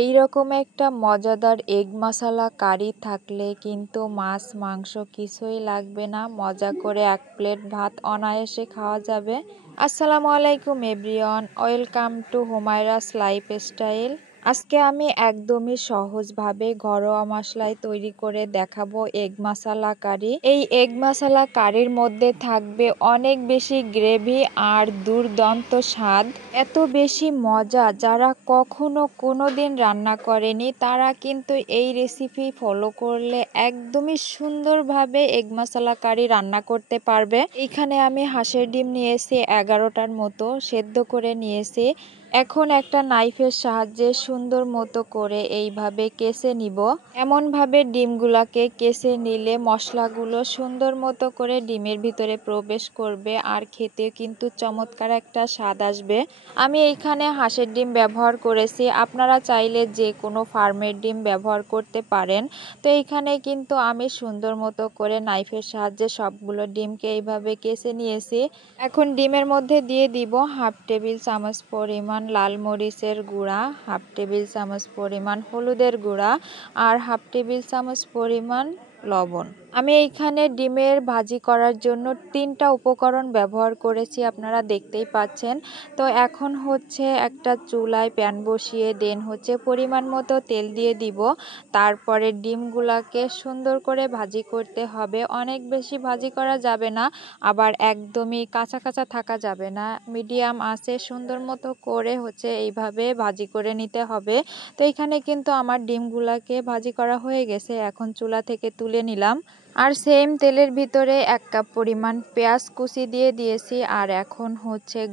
এই রকম একটা মজাদার এগ মশলা কারি থাকলে কিন্তু মাছ মাংস কিছুই লাগবে না, মজা করে এক প্লেট ভাত অনায়াসে খাওয়া যাবে। আসসালামু আলাইকুম এভরিওয়ান, ওয়েলকাম টু হুমায়রাস লাইফস্টাইল। আজকে আমি একদমই সহজভাবে ঘরোয়া মশলায় তৈরি করে দেখাবো এগ মশলা কারি। এই এগ মশলা কারির মধ্যে থাকবে অনেক বেশি গ্রেভি আর দুর্দান্ত স্বাদ। এত বেশি মজা, যারা কখনো কোনোদিন রান্না করেনি তারা কিন্তু এই রেসিপি ফলো করলে একদমই সুন্দরভাবে এগ মশলা কারি রান্না করতে পারবে। এখানে আমি হাঁসের ডিম নিয়েছি 11টার মতো, সেদ্ধ করে নিয়েছি। এখন একটা নাইফের সাহায্যে সুন্দর মতো করে এইভাবে কেসে নিব। এমনভাবে ডিমগুলাকে কেসে নিলে মশলাগুলো সুন্দর মতো করে ডিমের ভিতরে প্রবেশ করবে আর খেতে কিন্তু চমৎকার একটা স্বাদ আসবে। আমি এইখানে হাঁসের ডিম ব্যবহার করেছি, আপনারা চাইলে যে কোনো ফার্মের ডিম ব্যবহার করতে পারেন। তো এইখানে কিন্তু আমি সুন্দর মতো করে নাইফের সাহায্যে সবগুলো ডিমকে এইভাবে কেসে নিয়েছি। এখন ডিমের মধ্যে দিয়ে দিব হাফ টেবিল চামচ পরিমাণ লাল মরিচের গুঁড়া, হাফ টেবিল চামচ পরিমাণ হলুদের গুঁড়া আর হাফ টেবিল চামচ পরিমাণ লবণ। আমি এইখানে ডিমের ভাজি করার জন্য 3টা উপকরণ ব্যবহার করেছি, আপনারা দেখতেই পাচ্ছেন। তো এখন হচ্ছে একটা চুলায় প্যান বসিয়ে পরিমাণ মতো তেল দিয়ে দিব। তারপরে ডিমগুলাকে সুন্দর করে ভাজি করতে হবে, অনেক বেশি ভাজি করা যাবে না, আবার একদমই কাঁচা কাঁচা থাকা যাবে না, মিডিয়াম আছে সুন্দর মতো করে এইভাবে ভাজি করে নিতে হবে। তো এখানে কিন্তু আমার ডিমগুলাকে ভাজি করা হয়ে গেছে, এখন চুলা থেকে তুলে নিলাম। আর সেম তেলের ভিতরে 1 কাপ পরিমাণ পেঁয়াজ কুচি দিয়ে দিয়েছি আর এখন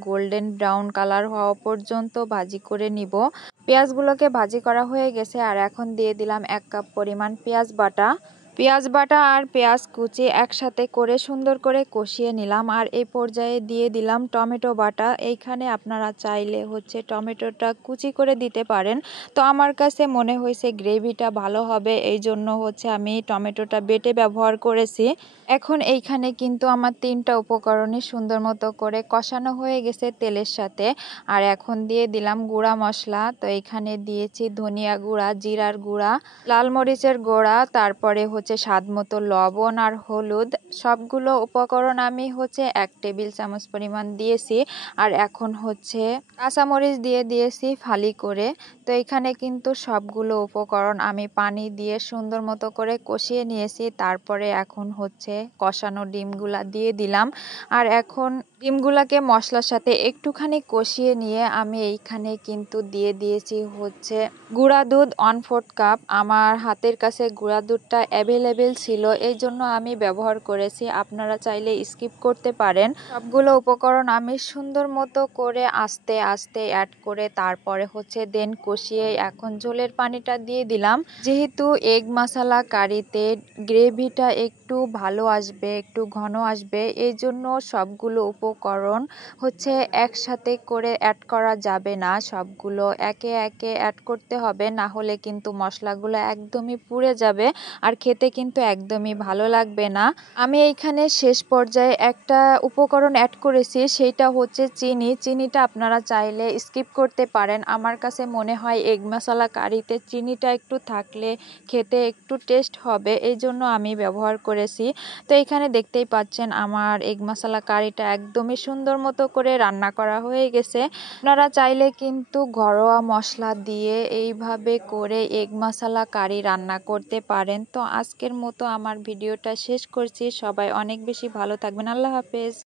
গোল্ডেন ব্রাউন কালার হওয়া পর্যন্ত ভাজি করে নিব। পেঁয়াজগুলোকে ভাজি করা হয়ে গেছে আর এখন দিয়ে দিলাম 1 কাপ পরিমাণ পেঁয়াজ বাটা আর পেঁয়াজ কুচি একসাথে করে সুন্দর করে কষিয়ে নিলাম। আর এই পর্যায়ে দিয়ে দিলাম টমেটো বাটা। এইখানে আপনারা চাইলে টমেটোটা কুচি করে দিতে পারেন, তো আমার কাছে মনে হয়েছে গ্রেভিটা ভালো হবে, এই জন্য আমি টমেটোটা বেটে ব্যবহার করেছি। এখন এইখানে কিন্তু আমার 3টা উপকরণই সুন্দর মতো করে কষানো হয়ে গেছে তেলের সাথে। আর এখন দিয়ে দিলাম গুঁড়া মশলা। তো এইখানে দিয়েছি ধনিয়া গুঁড়া, জিরার গুঁড়া, লাল মরিচের গুঁড়া, তারপরে স্বাদ মতো লবণ আর হলুদ। সবগুলো উপকরণ আমি 1 টেবিল চামচ পরিমাণ দিয়েছি। আর এখন কাঁচামরিচ দিয়ে দিয়েছি ফালি করে। তো এখানে কিন্তু সবগুলো উপকরণ আমি পানি দিয়ে সুন্দর মতো করে কষিয়ে নিয়েছি। তারপরে এখন কষানো ডিমগুলা দিয়ে দিলাম। আর এখন ডিমগুলাকে মশলার সাথে একটুখানি কষিয়ে নিয়ে আমি এইখানে কিন্তু দিয়ে দিয়েছি গুঁড়া দুধ 1/4 কাপ। আমার হাতের কাছে গুঁড়া দুধটা অ্যাভেলেবেল ছিল, এই জন্য আমি ব্যবহার করেছি, আপনারা চাইলে স্কিপ করতে পারেন। সবগুলো উপকরণ আমি সুন্দর মতো করে আস্তে আস্তে অ্যাড করে তারপরে দেন কষিয়ে এখন ঝোলের পানিটা দিয়ে দিলাম। যেহেতু এগ মশলা কারিতে গ্রেভিটা একটু ভালো আসবে, একটু ঘন আসবে, এই জন্য সবগুলো উপকরণ একসাথে করে অ্যাড করা যাবে না, সবগুলো একে একে অ্যাড করতে হবে, না হলে কিন্তু মশলাগুলো একদমই পুড়ে যাবে আর খেতে কিন্তু একদমই ভালো লাগবে না। আমি এইখানে শেষ পর্যায়ে একটা উপকরণ অ্যাড করেছি, সেইটা চিনিটা আপনারা চাইলে স্কিপ করতে পারেন। আমার কাছে মনে হয় এগ মশলা কারিতে চিনিটা একটু থাকলে খেতে একটু টেস্ট হবে, এই জন্য আমি ব্যবহার করেছি। তো এখানে দেখতেই পাচ্ছেন আমার এগ মশলা কারিটা একদমই সুন্দর মতো করে রান্না করা হয়ে গেছে। আপনারা চাইলে কিন্তু ঘরোয়া মশলা দিয়ে এইভাবে করে এগ মশলা কারি রান্না করতে পারেন। তো আজকের মতো আমার ভিডিওটা শেষ করছি, সবাই অনেক বেশি ভালো থাকবেন, আল্লাহ হাফেজ।